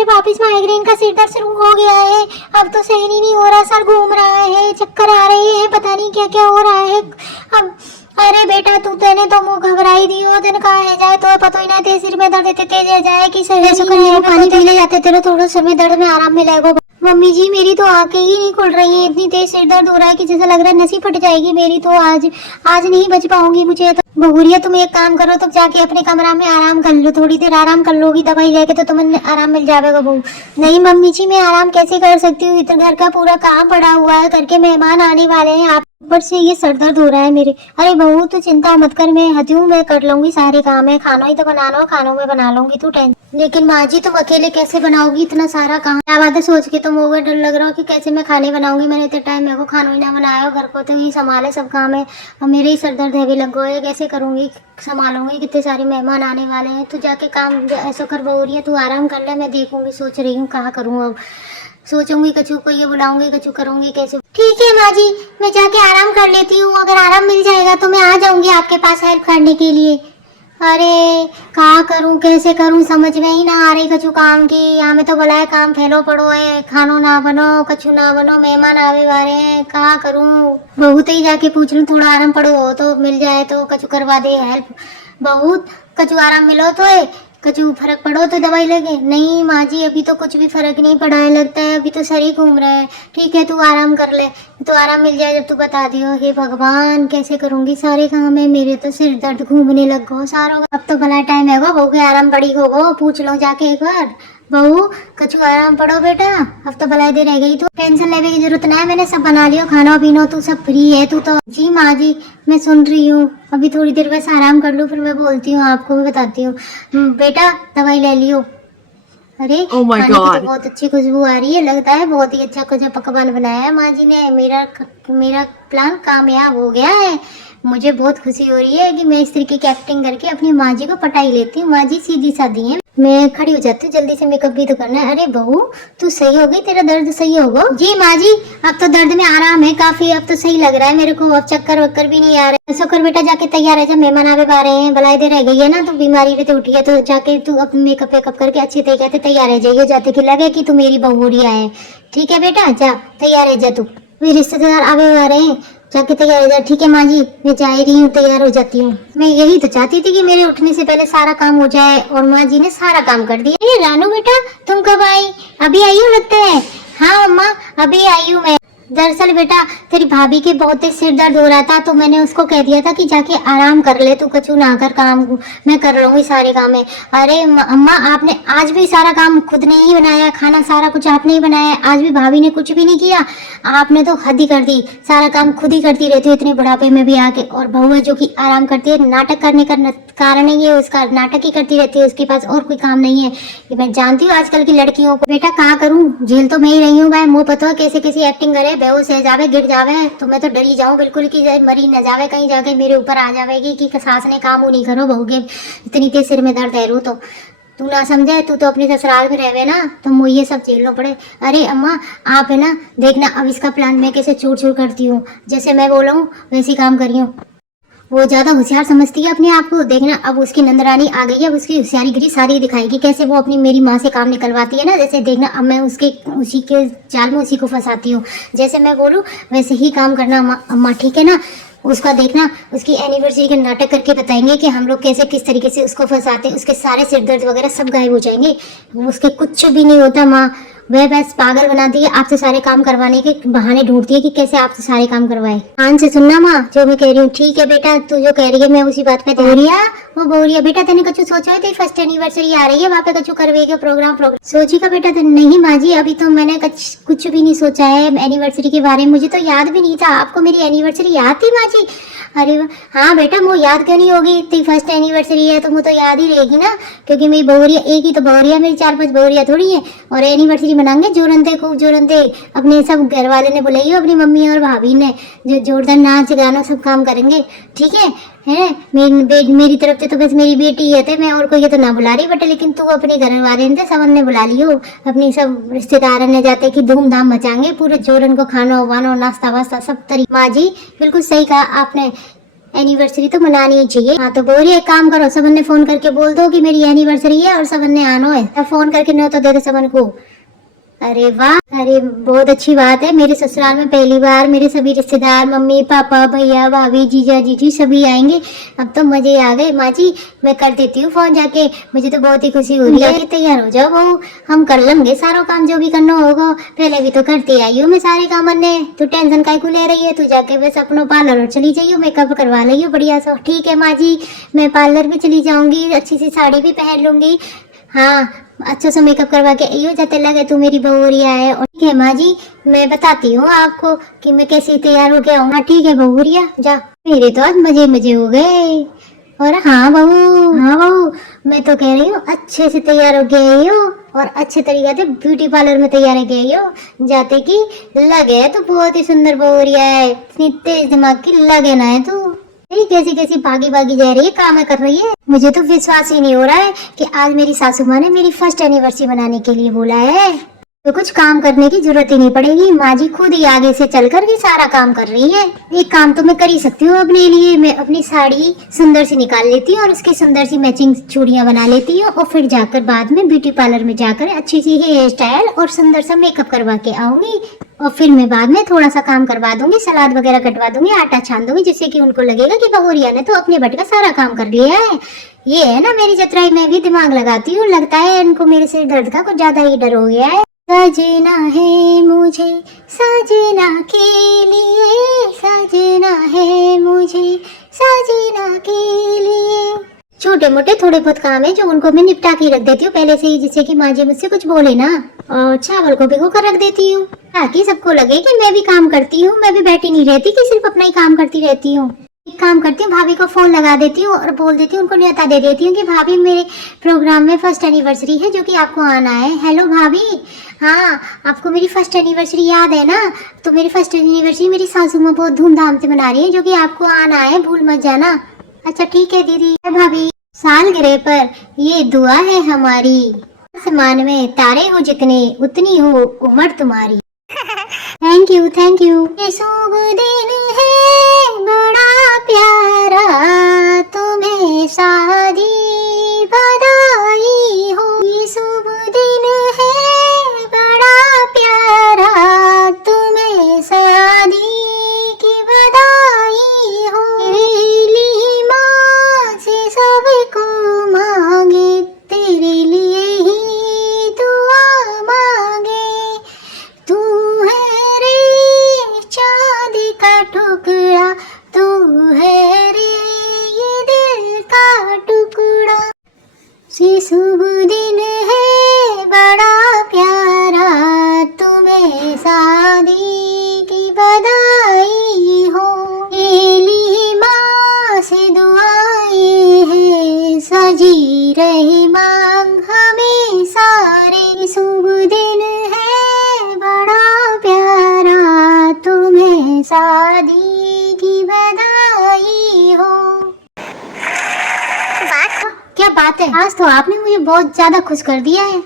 मेरे वापस माइग्रेन का सिर दर्द शुरू हो गया है। अब तो सहन ही नहीं हो रहा, सर घूम रहा है, चक्कर आ रहे हैं, पता नहीं क्या क्या हो रहा है अब। अरे बेटा तू तेने तो मुंह घबराई दी हो, दिन कहा है जाए तो पता ही ना तेरे सिर में दर्द इतने तेज जाए कि सर पानी पीने जाते तेरे थोड़ा सिर में दर्द में आराम मिलेगा। मम्मी जी मेरी तो आंखें ही नहीं खुल रही है, इतनी तेज सिर दर्द हो रहा है कि जैसा लग रहा है नसी फट जाएगी मेरी तो। आज नहीं बच पाऊंगी मुझे तो। बहुरिया तुम एक काम करो, तुम जाके अपने कमरा में आराम कर लो, थोड़ी देर आराम कर लोगी दवाई लेके तो तुम्हें आराम मिल जाएगा बहू। नहीं मम्मी जी मैं आराम कैसे कर सकती हूँ, इतना घर का पूरा काम पड़ा हुआ है, करके मेहमान आने वाले हैं, आप ऊपर से ये सर दर्द हो रहा है मेरे। अरे बहू तू चिंता मत कर, मैं हती हूँ, मैं कर लूंगी सारे काम है, खाना ही तो बनाना हो खानों में बना लूंगी, तू टेंशन। लेकिन माँ जी तुम अकेले कैसे बनाओगी इतना सारा काम? क्या बात है, सोच के तुम ओवर डर लग रहा हो कि कैसे मैं खाने बनाऊंगी, मैंने इतना टाइम मेरे को खाना ही ना बनाया, घर को तो ही संभाले सब काम है, और मेरे ही सर दर्द हैवी लग गए, कैसे करूंगी संभालूंगी, कितने सारे मेहमान आने वाले हैं। तू जाके काम ऐसा कर बहुरिया, तू आराम कर ले, मैं देखूंगी, सोच रही हूँ कहाँ करूँ अब, सोचूंगी कचू को ये बुलाऊंगी, कचू करूंगी कैसे। ठीक है माँ जी मैं जाके आराम कर लेती हूँ, अगर आराम मिल जाएगा तो मैं आ जाऊंगी आपके पास हेल्प करने के लिए। अरे कहाँ करूँ कैसे करूँ समझ में ही ना आ रही कचू काम की। यहाँ में तो भला है काम फैलो पड़ो है, खानो ना बनो कचू ना बनो, मेहमान आवे वाले हैं, कहाँ करूँ। बहुत ही जाके पूछ लूँ थोड़ा आराम पड़ो हो तो मिल जाए तो कचू करवा दे हेल्प। बहुत कचू आराम मिलो तो है, कचू फर्क पड़ो तो दवाई लगे। नहीं माँ जी अभी तो कुछ भी फर्क नहीं पड़ा है, लगता है अभी तो सर ही घूम रहा है। ठीक है तू आराम कर ले, तो आराम मिल जाए जब तू बता दियो। हे भगवान कैसे करूंगी सारे काम है, मेरे तो सिर दर्द घूमने लग गो सारा। अब तो भला टाइम है वो हो गया आराम पड़ी हो, पूछ लो जाके एक बार। बहू कछु आराम पड़ो बेटा, अब तो भलाई देर रह गई, तो टेंशन लेने की जरूरत ना है, मैंने सब बना लियो खाना पीना, तू सब फ्री है तू तो। जी माँ जी मैं सुन रही हूँ, अभी थोड़ी देर बस आराम कर लूँ फिर मैं बोलती हूँ आपको, मैं बताती हूँ। बेटा दवाई ले लियो। अरे Oh my खाने की तो God. बहुत अच्छी खुशबू आ रही है, लगता है बहुत ही अच्छा कुछ पकवान बनाया है माँ जी ने। मेरा प्लान कामयाब हो गया है, मुझे बहुत खुशी हो रही है कि मैं इस तरीके की एक्टिंग करके अपनी माँ जी को पटा ही लेती हूँ। माँ जी सीधी सादी है। मैं खड़ी हो जाती हूँ, जल्दी से मेकअप भी तो करना है। अरे बहू तू सही हो गई, तेरा दर्द सही होगा? जी माँ जी अब तो दर्द में आराम है काफी, अब तो सही लग रहा है मेरे को, अब चक्कर वक्कर भी नहीं आ रहे। ऐसा कर बेटा जाके तैयार है, जब मेहमान आवे आ रहे हैं, भलाई देर रह गई है ना, तो बीमारी पे तो उठी है, तो जाके तू अपने मेकअप वेकअप करके अच्छी तरीके से तैयार रह जाइए, जाते कि लगे कि तू मेरी बहू है। ठीक है बेटा जा तैयार है जा, तू मेरे रिश्तेदार आवे आ रहे हैं, जाके तैयार हो जा। ठीक है माँ जी मैं जा ही रही हूँ, तैयार हो जाती हूँ। मैं यही तो चाहती थी कि मेरे उठने से पहले सारा काम हो जाए, और माँ जी ने सारा काम कर दिया। ये रानू बेटा तुम कब आई? अभी आई हो लगता है। हाँ मम्मा अभी आई हूँ मैं। दरअसल बेटा तेरी भाभी के बहुत ही सिर दर्द हो रहा था, तो मैंने उसको कह दिया था कि जाके आराम कर ले, तू कचू ना कर, काम मैं कर लूंगी सारे काम है। अरे अम्मा आपने आज भी सारा काम खुद ने ही बनाया, खाना सारा कुछ आपने ही बनाया, आज भी भाभी ने कुछ भी नहीं किया? आपने तो हद ही कर दी, सारा काम खुद ही करती रहती है इतने बुढ़ापे में भी आके। और बहू है जो कि आराम करती है, नाटक करने का कारण है ये उसका, नाटक ही करती रहती है, उसके पास और कोई काम नहीं है। ये मैं जानती हूँ आजकल की लड़कियों को। बेटा कहाँ करूँ, झेल तो मैं ही रही हूँ भाई, मुँह पता कैसे कैसी एक्टिंग करे, बेहोश है जावे गिर जावे, तो मैं तो डरी जाऊँ बिल्कुल कि मरी न जावे कहीं जाके मेरे ऊपर आ जावेगी कि सास ने काम नहीं करो बहू के, इतनी तेज सिर में दर्द है रू तो। तू ना समझे, तू तो अपने ससुराल में रहवे ना, तो मुझे ये सब झेलना पड़े। अरे अम्मा आप है ना देखना अब इसका प्लान मैं कैसे चूर चूर करती हूँ, जैसे मैं बोला हूँ वैसे काम करी हूँ। वो ज्यादा होशियार समझती है अपने आप को, देखना अब उसकी नंदरानी आ गई है, अब उसकी होशियारी गिरी सारी दिखाएगी, कैसे वो अपनी मेरी माँ से काम निकलवाती है ना, जैसे देखना अब मैं उसी के जाल में उसी को फंसाती हूँ, जैसे मैं बोलूँ वैसे ही काम करना अम्मा ठीक है ना। उसका देखना उसकी एनिवर्सरी के नाटक करके बताएंगे कि हम लोग कैसे किस तरीके से उसको फंसाते हैं, उसके सारे सिर दर्द वगैरह सब गायब हो जाएंगे, उसके कुछ भी नहीं होता। माँ वह बस पागल बनाती है, आपसे सारे काम करवाने के बहाने ढूंढती है कि कैसे आपसे सारे काम करवाए। कान से सुनना माँ जो मैं कह रही हूँ। ठीक है बेटा तू जो कह रही है मैं उसी बात पे। बोरिया बेटा तेने कुछ सोचा है, तेरी फर्स्ट एनिवर्सरी आ रही है, वहाँ पे कुछ करवेगा प्रोग्राम सोची का बेटा? नहीं माँ जी अभी तो मैंने कुछ भी नहीं सोचा है एनिवर्सरी के बारे में, मुझे तो याद भी नहीं था। आपको मेरी एनिवर्सरी याद थी माँ जी? अरे हाँ बेटा वो याद क्यों नहीं होगी, तेरी फर्स्ट एनिवर्सरी है तो वो तो याद ही रहेगी ना, क्योंकि मेरी बहुरिया एक ही तो बहुरिया, मेरी 4-5 बहुरिया थोड़ी है। और एनिवर्सरी मनाएंगे जोरंते खूब जोरंते, अपने सब घर वाले ने बुलाई, अपनी मम्मी और भाभी ने, जो जोरदार नाच गाना सब काम करेंगे। ठीक है मेरी तरफ से तो बस मेरी बेटी है, मैं और कोई तो ना बुला रही बट, लेकिन तू अपने घर वाले ने सबन ने बुला लियो, अपनी सब रिश्तेदार ने जाते कि धूमधाम मचाएंगे पूरे जोरन को, खाना वाना नाश्ता वास्ता सब तरीके। माँ जी बिल्कुल सही कहा आपने, एनिवर्सरी तो मनानी ही चाहिए। हाँ तो बोलिए, एक काम करो, सबन ने फोन करके बोल दो कि मेरी एनिवर्सरी है और सबन ने आना है। तब फोन करके न्योता दे दो सबन को। अरे वाह, अरे बहुत अच्छी बात है। मेरे ससुराल में पहली बार मेरे सभी रिश्तेदार, मम्मी पापा भैया भाभी जीजा जीजी सभी आएंगे। अब तो मजे आ गए। माँ जी मैं कर देती हूँ फोन जाके, मुझे तो बहुत ही खुशी हो रही है। तैयार हो जाओ बहू, हम कर लेंगे सारा काम जो भी करना होगा। पहले भी तो करते आई हूँ मैं सारे काम ने, तू टेंशन काहे को ले रही है। तू जाके बस अपना पार्लर चली जाइयो, मेकअप करवा लियो बढ़िया सा। ठीक है माँ जी, मैं पार्लर भी चली जाऊंगी, अच्छी सी साड़ी भी पहन लूंगी। हाँ अच्छा सा मेकअप करवा के आइयो, जाते लगे तू मेरी बहुरिया है। और ठीक है माँ जी, मैं बताती हूँ आपको कि मैं कैसे तैयार होके आऊंगा। ठीक है बहुरिया, जा। मेरे तो आज मजे मजे हो गए। और हाँ बहू, हाँ बहू, मैं तो कह रही हूँ अच्छे से तैयार होके आई हो और अच्छे तरीके से ब्यूटी पार्लर में तैयार होके आई हो। जाते कि लगे तो बहुत ही सुंदर बहुरिया है, इतनी तेज दिमाग की लगे ना है तू। कैसी कैसी भागी भागी जा रही है, काम कर रही है। मुझे तो विश्वास ही नहीं हो रहा है कि आज मेरी सासू माँ ने मेरी फर्स्ट एनिवर्सरी मनाने के लिए बोला है। तो कुछ काम करने की जरूरत ही नहीं पड़ेगी, माँ जी खुद ही आगे से चलकर के सारा काम कर रही है। एक काम तो मैं कर ही सकती हूँ अपने लिए, मैं अपनी साड़ी सुंदर सी निकाल लेती हूँ और उसकी सुंदर सी मैचिंग चूड़ियाँ बना लेती हूँ और फिर जाकर बाद में ब्यूटी पार्लर में जाकर अच्छी सी हेयर स्टाइल और सुंदर सा मेकअप करवा के आऊंगी। और फिर मैं बाद में थोड़ा सा काम करवा दूंगी, सलाद वगैरह कटवा दूंगी, आटा छान दूंगी, जिससे कि उनको लगेगा कि बहुरिया ने तो अपने बट का सारा काम कर लिया है। ये है ना मेरी जतराई, मैं भी दिमाग लगाती हूँ। लगता है इनको मेरे सिर दर्द का कुछ ज्यादा ही डर हो गया है। सजना है मुझे सजना के लिए, सजना है मुझे सजना के लिए। छोटे मोटे थोड़े बहुत काम है जो उनको मैं निपटा के रख देती हूँ पहले से ही, जिससे कि माँ जी मुझसे कुछ बोले ना। और चावल को भिगो कर रख देती हूँ ताकि सबको लगे कि मैं भी काम करती हूँ, मैं भी बैठी नहीं रहती कि सिर्फ अपना ही काम करती रहती हूँ। एक काम करती हूँ, भाभी को फोन लगा देती हूँ और बोल देती हूँ, उनको न्योता दे देती हूँ कि भाभी मेरे प्रोग्राम में फर्स्ट एनिवर्सरी है जो कि आपको आना है। हेलो भाभी, हाँ आपको मेरी फर्स्ट एनिवर्सरी याद है ना? तो मेरी फर्स्ट एनिवर्सरी मेरी सासू माँ बहुत धूमधाम से मना रही है, जो कि आपको आना है, भूल मत जाना। अच्छा ठीक है दीदी। भाभी सालगिरह पर ये दुआ है हमारी, आसमान में तारे हो जितने उतनी हो उम्र तुम्हारी। Thank you thank you. ये शुभ दिन है बड़ा प्यारा, तुम्हें शादी बधाई हो। ये शुभ दिन है बड़ा प्यारा, तुम्हें शादी की बधाई हो। तेरे लिए माँ से सबको मांगे, तेरे लिए ही दुआ मांगे। तू है रे चांदी का टुकड़ा, तू है रे ये दिल का टुकड़ा। ये शुभ दिन है बड़ा प्यारा, तुम्हें शादी की बधाई हो। एली माँ से दुआएं है, सजी रही मांग हमें सारे। शुभ दिन है बड़ा प्यारा, तुम्हें शादी की बधाई हो। क्या बात है, आज तो आपने मुझे बहुत ज्यादा खुश कर दिया है।